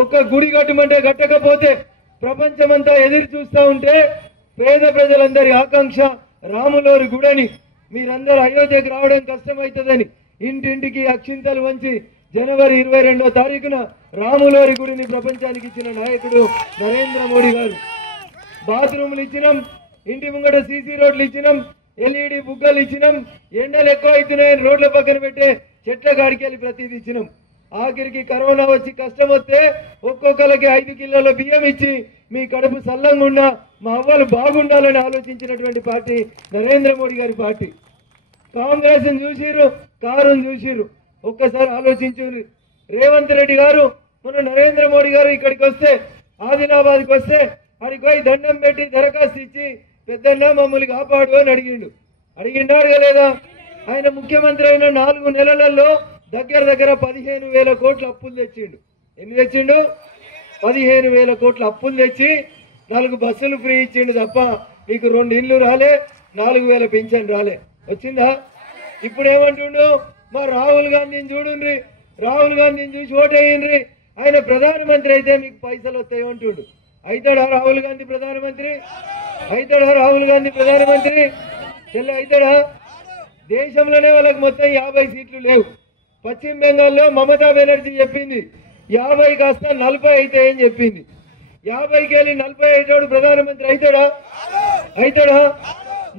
ఒక్క గుడి కట్టమంటే కట్టకపోతే ప్రపంచమంతా ఎదురు చూస్తూ ఉంటే పేద ప్రజలందరి ఆకాంక్ష రాములోరి గుడని మీరందరూ అయోధ్యకు రావడం కష్టమవుతుందని ఇంటింటికి అక్షింతలు వంచి జనవరి 22వ తారీఖున రాములోరి గుడిని ప్రపంచానికి ఇచ్చిన నాయకుడు నరేంద్ర మోడీ గారు. బాత్రూములు ఇచ్చినాం, ఇంటి ముంగట సీసీ రోడ్లు ఇచ్చినాం, ఎల్ఈడి బుగ్గలు ఇచ్చినాం, ఎండలు ఎక్కువ అవుతున్నాయని రోడ్ల పక్కన పెట్టే చెట్ల కాడికెళ్ళి ప్రతిదీ ఇచ్చినాం. ఆఖరికి కరోనా వచ్చి కష్టం వస్తే ఒక్కొక్కరికి 5 కిలోల బియ్యం ఇచ్చి మీ కడుపు సల్లంగా ఉన్నా మా అవ్వలు బాగుండాలని ఆలోచించినటువంటి పార్టీ నరేంద్ర మోడీ గారి పార్టీ. కాంగ్రెస్ చూసిరు, కారుని చూసిరు. ఒక్కసారి ఆలోచించారు. రేవంత్ రెడ్డి గారు మన నరేంద్ర మోడీ గారు ఇక్కడికి వస్తే ఆదిలాబాద్కి వస్తే అడిగి పోయి దండం పెట్టి దరఖాస్తు ఇచ్చి పెద్దన్న మమ్మల్ని కాపాడు అని అడిగిండా అడగలేదా? ఆయన ముఖ్యమంత్రి అయిన 4 నెలలలో దగ్గర 15,000 కోట్ల అప్పులు తెచ్చిండు. ఎన్ని తెచ్చిండు? 15,000 కోట్ల అప్పులు తెచ్చి 4 బస్సులు ఫ్రీ ఇచ్చిండు తప్ప నీకు 2 ఇళ్ళు రాలే, 4,000 పింఛన్ రాలే. వచ్చిందా? ఇప్పుడు ఏమంటుండు? మా రాహుల్ గాంధీని చూడండి, రాహుల్ గాంధీని చూసి ఓటేయండి, ఆయన ప్రధానమంత్రి అయితే మీకు పైసలు వస్తాయి అంటుండు. అవుతాడా రాహుల్ గాంధీ ప్రధానమంత్రి? అవుతాడా రాహుల్ గాంధీ ప్రధానమంత్రి? చెల్లె అవుతాడా? దేశంలోనే వాళ్ళకి మొత్తం 50 సీట్లు లేవు. పశ్చిమ బెంగాల్లో మమతా బెనర్జీ చెప్పింది 50 కాస్త 40 అయితే అని చెప్పింది. 50కి వెళ్ళి 40 అయ్యేటోడు ప్రధానమంత్రి అవుతాడా? అవుతాడా?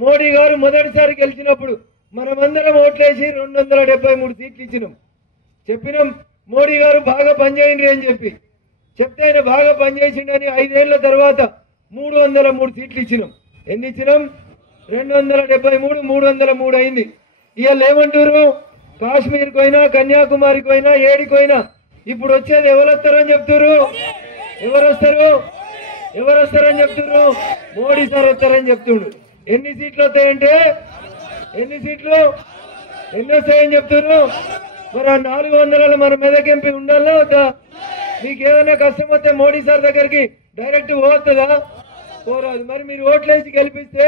మోడీ గారు మొదటిసారి గెలిచినప్పుడు మనమందరం ఓట్లేసి 273 సీట్లు ఇచ్చినాం. చెప్పినాం మోడీ గారు బాగా పనిచేయండి అని చెప్తే ఆయన బాగా పనిచేసిండని 5 ఏళ్ల తర్వాత 303 సీట్లు ఇచ్చినాం. ఎన్ని ఇచ్చినాం? 273, 303 అయింది. ఇవాళ ఏమంటారు? కాశ్మీర్కి పోయినా, కన్యాకుమారికి పోయినా, ఏడికి పోయినా ఇప్పుడు వచ్చేది ఎవరు వస్తారని చెప్తారు? ఎవరు వస్తారని చెప్తారు? మోడీ సార్ వస్తారని చెప్తుండ్రు. ఎన్ని సీట్లు వస్తాయంటే ఎన్ని వస్తాయని చెప్తారు? మరి ఆ 400 మన మెదక్ ఎంపీ ఉండాలా వద్దా? మీకేమైనా కష్టం వస్తే మోడీ సార్ దగ్గరికి డైరెక్ట్ పోతుందా? పోరాదు. మరి మీరు ఓట్లేసి గెలిపిస్తే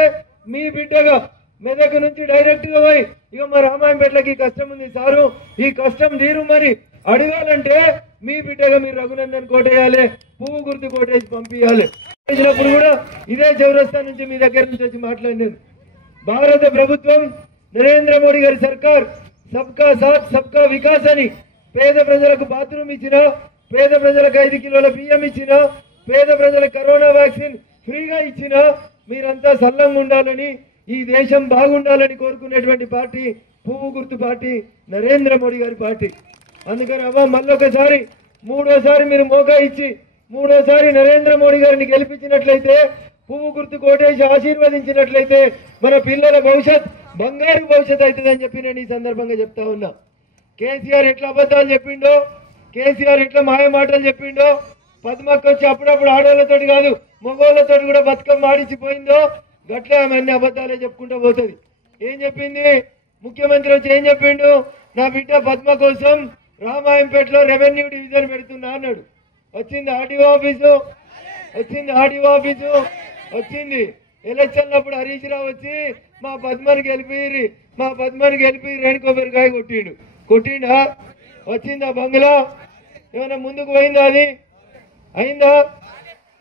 మీ బిడ్డగా మెదక్ నుంచి డైరెక్ట్ గా పోయి ఇక మా రామాయంపేటలకి కష్టం ఉంది సారు, ఈ కష్టం తీరు మరి అడగాలంటే మీ బిడ్డగా మీరు రఘునందన్ కోటేయాలి, పువ్వు గుర్తు కోటేసి పంపించాలి. చేసినప్పుడు కూడా ఇదే చౌరస్తా నుంచి మీ దగ్గర నుంచి వచ్చి మాట్లాడినాను. భారత ప్రభుత్వం నరేంద్ర మోడీ గారి సర్కార్ సబ్కా సాత్ సబ్కా వికాస్ అని పేద ప్రజలకు బాత్రూమ్ ఇచ్చిన, పేద ప్రజలకు 5 కిలోల బియ్యం ఇచ్చిన, పేద ప్రజలకు కరోనా వ్యాక్సిన్ ఫ్రీగా ఇచ్చిన, మీరంతా సల్లంగా ఉండాలని, ఈ దేశం బాగుండాలని కోరుకునేటువంటి పార్టీ పువ్వు గుర్తు పార్టీ నరేంద్ర మోడీ గారి పార్టీ. అందుకని అవ్వ మళ్ళొకసారి 3వసారి మీరు మోకా ఇచ్చి 3వసారి నరేంద్ర మోడీ గారిని గెలిపించినట్లయితే, పువ్వు గుర్తు కోటేసి ఆశీర్వదించినట్లయితే మన పిల్లల భవిష్యత్ బంగారు భవిష్యత్ అవుతుందని చెప్పి నేను ఈ సందర్భంగా చెప్తా ఉన్నా. కేసీఆర్ ఎట్లా అబద్ధాలు చెప్పిండో, కేసీఆర్ ఎట్లా మాయ మాటలు చెప్పిండో, పద్మక్క వచ్చి అప్పుడప్పుడు ఆడవాళ్ళతోటి కాదు మగవాళ్ళతోటి కూడా బతుకమ్మ ఆడిచిపోయిందో గట్లా ఆమె అన్ని అబద్ధాలే చెప్పుకుంటూ పోతుంది. ఏం చెప్పింది? ముఖ్యమంత్రి వచ్చి ఏం చెప్పిండు? నా బిడ్డ పద్మ కోసం రామాయంపేటలో రెవెన్యూ డివిజన్ పెడుతున్నా అన్నాడు. వచ్చింది ఆర్డీఓ ఆఫీసు, వచ్చింది ఎలక్షన్లప్పుడు హరీష్ రావు వచ్చి మా పద్మని గెలిపి రేణుకోబెరకాయ కొట్టిండా? వచ్చిందా బంగ్లా? ఏమైనా ముందుకు పోయిందా? అది అయిందా?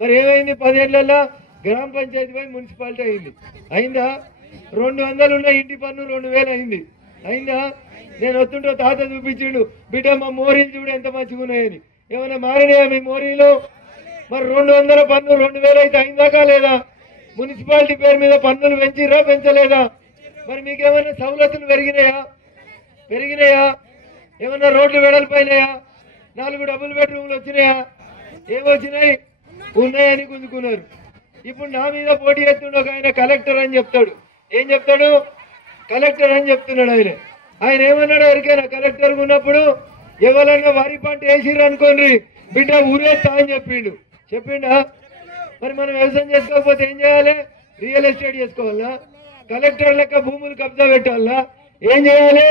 మరి ఏమైంది? 10 ఏళ్లలో గ్రామ పంచాయతీ పోయి మున్సిపాలిటీ అయిందా? 200 ఉన్న ఇంటి పన్ను 2000 అయిందా? నేను వస్తుంటే తాత చూపించిండు, బిడ్డ మా మోరీలు చూడు ఎంత మంచిగా ఉన్నాయని. ఏమైనా మారినాయా మీ మోరీలు? మరి 200 పన్ను 2000 అయితే అయిందాకా లేదా? మున్సిపాలిటీ పేరు మీద పన్నులు పెంచలేదా? మరి మీకేమైనా సవలతులు పెరిగినాయా? ఏమన్నా రోడ్లు వెడల్పోయినాయా? 4 డబుల్ బెడ్రూమ్లు వచ్చినాయా? ఏమొచ్చినాయి? ఉన్నాయని గుంజుకున్నారు. ఇప్పుడు నా మీద పోటీ చేస్తుండే ఒక ఆయన కలెక్టర్ అని చెప్తాడు. ఏం చెప్తాడు? కలెక్టర్ అని చెప్తున్నాడు. ఆయన ఏమన్నాడు? ఎవరికైనా కలెక్టర్ ఉన్నప్పుడు ఎవరన్నా వరి పంట వేసిర్రు అనుకోండి బిడ్డ ఊరేస్తా అని చెప్పిండా? మరి మనం వ్యవసాయం చేసుకోకపోతే ఏం చేయాలి? రియల్ ఎస్టేట్ చేసుకోవాలా? కలెక్టర్ లెక్క భూములు కబ్జా పెట్టాలా? ఏం చేయాలి?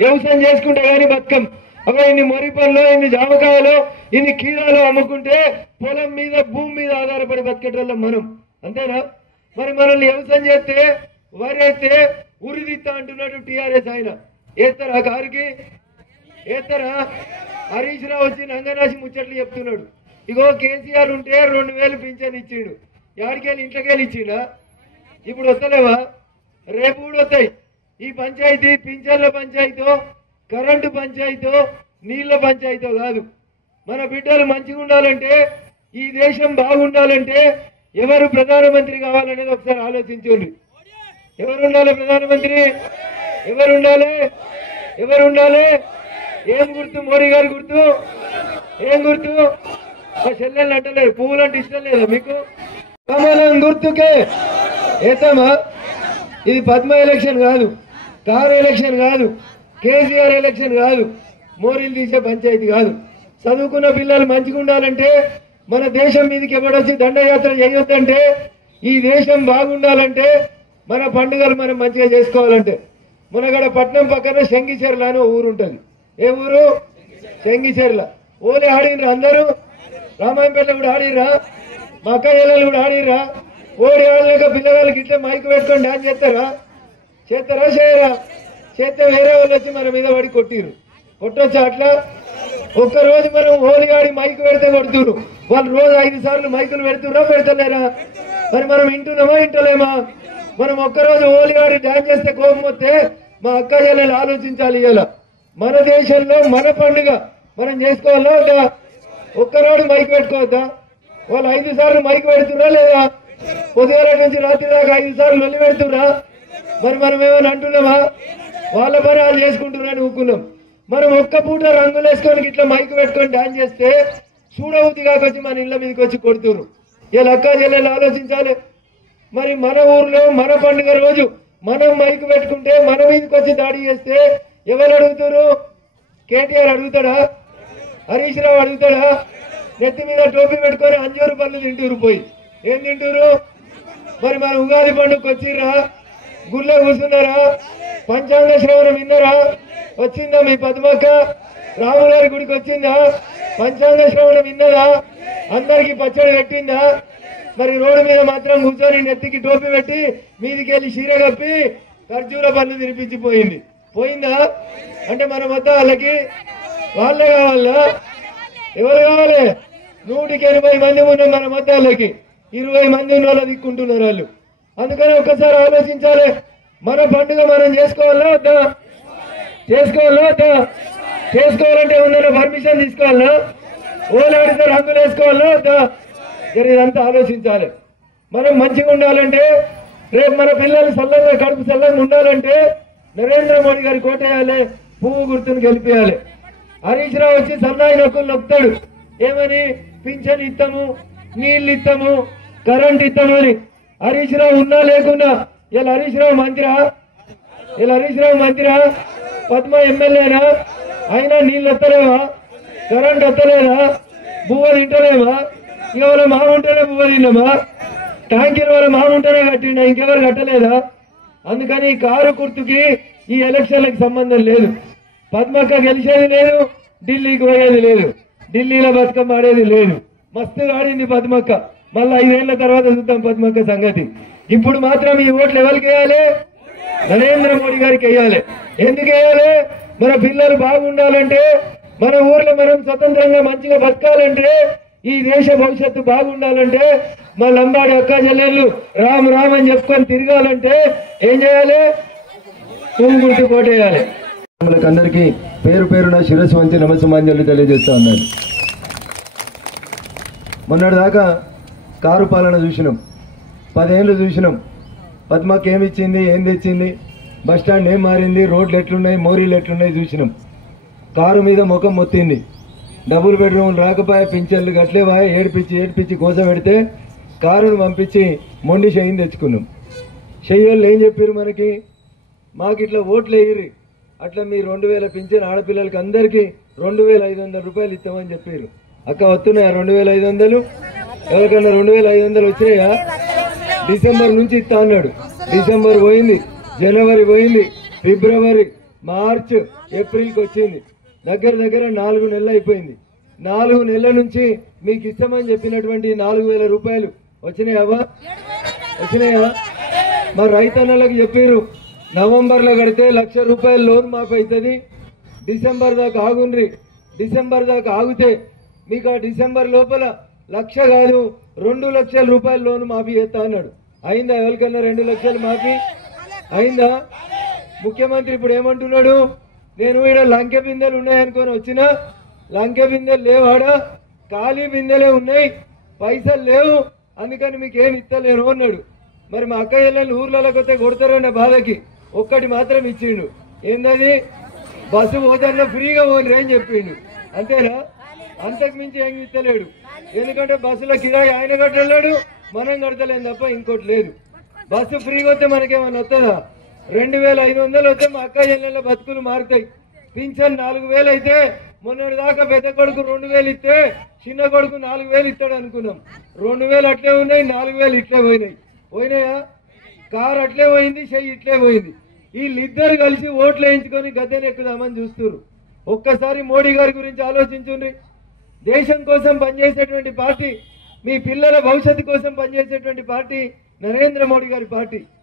వ్యవసాయం చేసుకుంటే కానీ బతుకం. అవి ఇన్ని మొరి పళ్ళు, ఇన్ని జామకాయలు, ఇన్ని కీరాలు అమ్ముకుంటే పొలం మీద భూమి మీద ఆధారపడి బతికేటోళ్ళం మనం, అంతేనా? మరి మనల్ని వ్యవసాయం చేస్తే వరి వేస్తే ఉరిదిత్తా అంటున్నాడు టీఆర్ఎస్. ఆయన వేస్తారా? కారుకి వేస్తారా? హరీష్ రావు వచ్చి నంగనాసి ముచ్చట్లు చెప్తున్నాడు. ఇగో కేసీఆర్ ఉంటే 2000 పింఛన్ ఇచ్చిండు, ఎవరికెళ్ళి ఇంట్లోకెళ్ళి ఇచ్చిండా? ఇప్పుడు వస్తలేవా? రేపు కూడా వస్తాయి. ఈ పంచాయతీ పింఛన్ల పంచాయతీతో, కరెంటు పంచాయతీతో, నీళ్ల పంచాయతీతో కాదు. మన బిడ్డలు మంచిగా ఉండాలంటే, ఈ దేశం బాగుండాలంటే ఎవరు ప్రధానమంత్రి కావాలనేది ఒకసారి ఆలోచించండి. ఎవరు ఉండాలి ప్రధానమంత్రి? ఎవరు ఉండాలి? ఎవరు ఉండాలి? ఏం గుర్తు? మోడీ గారి గుర్తు ఏం గుర్తు? మా చెల్లెళ్ళు అంటలేదు, పువ్వులు అంటే ఇష్టం లేదా మీకు? కమలం గుర్తుకే ఏతమా. ఇది పద్మ ఎలక్షన్ కాదు, కారు ఎలక్షన్ కాదు, కేసీఆర్ ఎలక్షన్ కాదు, మోరీలు తీసే పంచాయతీ కాదు. చదువుకున్న పిల్లలు మంచిగా ఉండాలంటే, మన దేశం మీదకి ఎవడొచ్చి దండయాత్ర చేయొద్దంటే, ఈ దేశం బాగుండాలంటే, మన పండుగలు మనం మంచిగా చేసుకోవాలంటే, మునగడ పట్నం పక్కన శంగిచెర్ల అని ఊరు ఉంటుంది. ఏ ఊరు? శంగిచెర్ల. ఓలే ఆడినరా అందరూ? రామాయంపేట కూడా ఆడిరా? మా అక్క చెల్లెలు కూడా ఆడిరా? ఓడి ఆడలేక పిల్లగాళ్ళకి ఇట్లా మైక్ పెట్టుకొని డాన్స్ చేస్తారా? చేస్తారా? చేయరా? చేస్తే వేరే వాళ్ళు వచ్చి మన మీద పడి కొట్టిరు. కొట్టొచ్చా అట్లా? ఒక్కరోజు మనం ఓలి ఆడి మైక్ పెడితే కొడుతురు, వాళ్ళు రోజు 5 సార్లు మైకులు పెడుతురా పెడతలేరా? మరి మనం వింటున్నామా వింటలేమా? మనం ఒక్కరోజు ఓలి ఆడి డాన్స్ చేస్తే కోపం వస్తే మా అక్క చెల్లెలు ఆలోచించాలి. ఇలా మన దేశంలో మన పండుగ మనం చేసుకోవాలా వద్దా? ఒక్కరోజు మైక్ పెట్టుకోవద్దా? వాళ్ళు 5 సార్లు మైక్ పెడుతురా లేదా? పొద్దుగాల నుంచి రాత్రి దాకా 5 సార్లు నొల్లి పెడుతురా? మరి మనం ఏమైనా అంటున్నామా? వాళ్ళ పని వాళ్ళు చేసుకుంటున్నారని ఊరుకున్నాం. మనం ఒక్క పూట రంగులు వేసుకొని ఇట్లా మైక్ పెట్టుకొని డాన్స్ చేస్తే చూడవుతి కాకొచ్చి మన ఇళ్ళ మీదకి వచ్చి కొడుతురు. ఇలా అక్క చెల్లెలు ఆలోచించాలి. మరి మన ఊర్లో మన పండుగ రోజు మనం మైక్ పెట్టుకుంటే మన మీదకి వచ్చి దాడి చేస్తే ఎవరు అడుగుతారు? కేటీఆర్ అడుగుతాడా? హరీష్ రావు అడుగుతాడా? నెత్తి మీద టోపీ పెట్టుకొని అంజూరు పనులు తింటూరు. పోయి ఏం తింటూరు? మరి మన ఉగాది పండుగకి వచ్చిర్రా? గుళ్ళో కూర్చున్నారా? పంచాంగ శ్రవణం విన్నారా? వచ్చిందా మీ పద్మక్క? రాములారి గుడికి వచ్చిందా? పంచాంగ శ్రవణం విన్నదా? అందరికి పచ్చడి పెట్టిందా? మరి రోడ్డు మీద మాత్రం కూర్చొని నెత్తికి టోపీ పెట్టి మీదికి వెళ్ళి చీర కప్పి ఖర్జూర పనులు తినిపించిపోయింది. పోయిందా? అంటే మన వద్ద వాళ్ళకి వాళ్ళే కావాలా? ఎవరు కావాలి? 180 మంది ఉన్నాం మన వద్ద, వాళ్ళకి 20 మంది ఉన్న వాళ్ళు దిక్కుంటున్నారు వాళ్ళు. అందుకని ఒక్కసారి ఆలోచించాలి. మన పండుగ మనం చేసుకోవాలా వద్దా? చేసుకోవాలా వద్దా? చేసుకోవాలంటే ఏమన్నా పర్మిషన్ తీసుకోవాలా? ఓలాడితే రంగులు వేసుకోవాలా వద్దా? ఇదంతా ఆలోచించాలి. మనం మంచిగా ఉండాలంటే, రేపు మన పిల్లలు చల్లంగా కడుపు చల్లంగా ఉండాలంటే నరేంద్ర మోడీ గారి కోటేయాలి, పువ్వు గుర్తును గెలిపేయాలి. హరీష్ రావు వచ్చి సన్నాయి నొక్కులు నొక్కుతాడు. ఏమని? పింఛన్ ఇస్తాము, నీళ్ళు ఇస్తాము, కరెంట్ ఇస్తాము అని. హరీష్ రావు ఉన్నా లేకున్నా ఇలా హరీష్ రావు మంత్రా? ఇలా హరీష్ రావు మంత్రా? పద్మ ఎమ్మెల్యేనా? అయినా నీళ్ళు వస్తలేవా? కరెంట్ వస్తలేదా? బువ్వ తింటలేవా? ఇక వాళ్ళ మామ ఉంటేనే బువ్వ తిన్నామా? ట్యాంకీల వాళ్ళ మామ ఉంటేనే కట్టిండా? ఇంకెవరు కట్టలేదా? అందుకని ఈ కారు గుర్తుకి ఈ ఎలక్షన్లకు సంబంధం లేదు. పద్మక్క గెలిచేది లేదు, ఢిల్లీకి పోయేది లేదు, ఢిల్లీలో బతుకమ్మ ఆడేది లేదు. మస్తు ఆడింది పద్మక్క. మళ్ళీ 5 ఏళ్ల తర్వాత చూద్దాం పద్మక్క సంగతి. ఇప్పుడు మాత్రం ఈ ఓట్లు ఎవరికి వేయాలి? నరేంద్ర మోడీ గారికి వేయాలి. ఎందుకు వేయాలి? మన పిల్లలు బాగుండాలంటే, మన ఊర్లో మనం స్వతంత్రంగా మంచిగా బతకాలంటే, ఈ దేశ భవిష్యత్తు బాగుండాలంటే, మా లంబాడి అక్క చెల్లెళ్ళు రామ్ రామ్ అని చెప్పుకొని తిరగాలంటే ఏం చేయాలి? పువ్వు గుర్తు కోటేయాలి. అందరికీ పేరు పేరున శిరస్సు వంచి నమస్సుమాంజలు తెలియజేస్తా ఉన్నాను. మొన్నటిదాకా కారు పాలన చూసినాం, 10 ఏళ్ళు చూసినాం. పద్మకి ఏమి ఇచ్చింది, ఏం తెచ్చింది, బస్టాండ్ ఏం మారింది, రోడ్లు ఎట్లున్నాయి, మోరీలు ఎట్లున్నాయి చూసినాం. కారు మీద ముఖం మొత్తింది. డబుల్ బెడ్రూమ్లు రాకపోయా, పింఛన్లు గట్లేవాయ, ఏడిపించి కోసం పెడితే కారును పంపించి మొండి షెయ్యిని తెచ్చుకున్నాం. షెయ్యోళ్ళు ఏం చెప్పారు మనకి? మాకు ఇట్లా ఓట్లు వేయరు, అట్లా మీ 2000 పింఛన్ ఆడపిల్లలకి అందరికీ 2500 రూపాయలు ఇస్తామని చెప్పారు. అక్క వస్తున్నాయా 2500? ఎవరికన్నా 2500 వచ్చినాయా? డిసెంబర్ నుంచి ఇస్తా అన్నాడు. డిసెంబర్ పోయింది, జనవరి పోయింది, ఫిబ్రవరి, మార్చ్, ఏప్రిల్కి వచ్చింది. దగ్గర 4 నెలలు అయిపోయింది. 4 నెలల నుంచి మీకు ఇస్తామని చెప్పినటువంటి 4000 రూపాయలు వచ్చినాయా? వచ్చినాయా? మరి రైతన్నలకు చెప్పారు, నవంబర్లో కడితే 1,00,000 రూపాయలు లోన్ మాఫ్ అవుతుంది, డిసెంబర్ దాకా ఆగుండ్రి, డిసెంబర్ దాకా ఆగితే మీకు ఆ డిసెంబర్ లోపల 1,00,000 కాదు 2 లక్షల రూపాయల లోను మాఫీ చేస్తా అన్నాడు. అయిందా? ఎవరికన్నా 2 లక్షలు మాఫీ అయిందా? ముఖ్యమంత్రి ఇప్పుడు ఏమంటున్నాడు? నేను ఈడ లంకె బిందెలు ఉన్నాయనుకొని వచ్చినా, లంకె బిందెలు లేవాడా, ఖాళీ బిందెలే ఉన్నాయి, పైసలు లేవు, అందుకని మీకు ఏం ఇస్తలేను అన్నాడు. మరి మా అక్క చెల్లెళ్ళు ఊర్లలోకి వస్తే కొడతారన్న బాధకి ఒక్కటి మాత్రం ఇచ్చిండు. ఏందది? బస్సు పోతాల్లో ఫ్రీగా పోని అని చెప్పిండు. అంతేనా? అంతకు మించి ఏం ఇస్తలేడు. ఎందుకంటే బస్సులో కిరాయి ఆయన కట్టలేడు, మనం కడతలేం తప్ప ఇంకోటి లేదు. బస్సు ఫ్రీగా వస్తే మనకేమన్నా వస్తుందా? 2,500 వస్తే మా అక్క చెల్లెళ్ళ బతుకులు మారుతాయి. పింఛన్ 4,000 అయితే మొన్నటి దాకా పెద్ద కొడుకు 2,000 ఇస్తే చిన్న కొడుకు 4,000 ఇస్తాడు అనుకున్నాం. 2,000 అట్లే ఉన్నాయి, 4,000 ఇట్లే పోయినాయా? కారు అట్లే పోయింది, చెయ్యి ఇట్లే పోయింది. వీళ్ళిద్దరు కలిసి ఓట్లు వేయించుకొని గద్దెనెక్కుదామని చూస్తున్నారు. ఒక్కసారి మోడీ గారి గురించి ఆలోచించుండ్రి. దేశం కోసం పనిచేసేటువంటి పార్టీ, మీ పిల్లల భవిష్యత్తు కోసం పనిచేసేటువంటి పార్టీ నరేంద్ర మోడీ గారి పార్టీ.